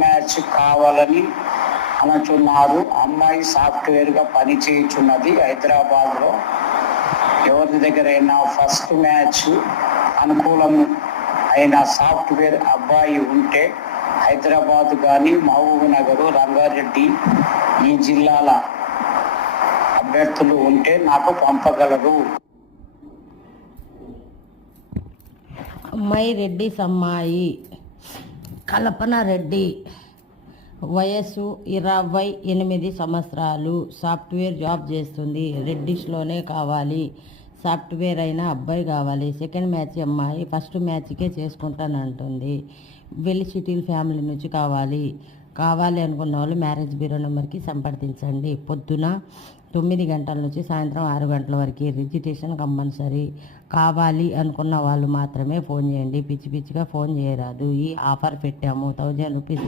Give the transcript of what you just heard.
Match కావాలని అనుచున్నారు. అమ్మాయి software గా పని చేయుచున్నది హైదరాబాద్ లో. ఎవరి దగ్గరైనా ఫస్ట్ మ్యాచ్ అనుకూలం అయిన సాఫ్ట్వేర్ అబ్బాయి ఉంటే హైదరాబాద్ కానీ మహబూబ్ నగర్, రంగారెడ్డి ఈ జిల్లాల అభ్యర్థులు ఉంటే నాకు పంపగలరు. అమ్మాయి రెడ్డి సమ్మాయి కల్పన రెడ్డి, వయస్సు 28 సంవత్సరాలు, సాఫ్ట్వేర్ జాబ్ చేస్తుంది. రెడ్డిష్లోనే కావాలి. సాఫ్ట్వేర్ అయిన అబ్బాయి కావాలి. సెకండ్ మ్యాచ్ అమ్మాయి ఫస్ట్ మ్యాచ్కే చేసుకుంటానంటుంది. వెలిసిటీల్ ఫ్యామిలీ నుంచి కావాలి అనుకున్న వాళ్ళు మ్యారేజ్ బ్యూరో నెంబర్కి సంప్రదించండి. పొద్దున 9 గంటల నుంచి సాయంత్రం 6 గంటల వరకు రిజిస్ట్రేషన్ కంపల్సరీ. కావాలి అనుకున్న వాళ్ళు మాత్రమే ఫోన్ చేయండి. పిచ్చిగా ఫోన్ చేయరాదు. ఈ ఆఫర్ పెట్టాము. 1000 రూపీస్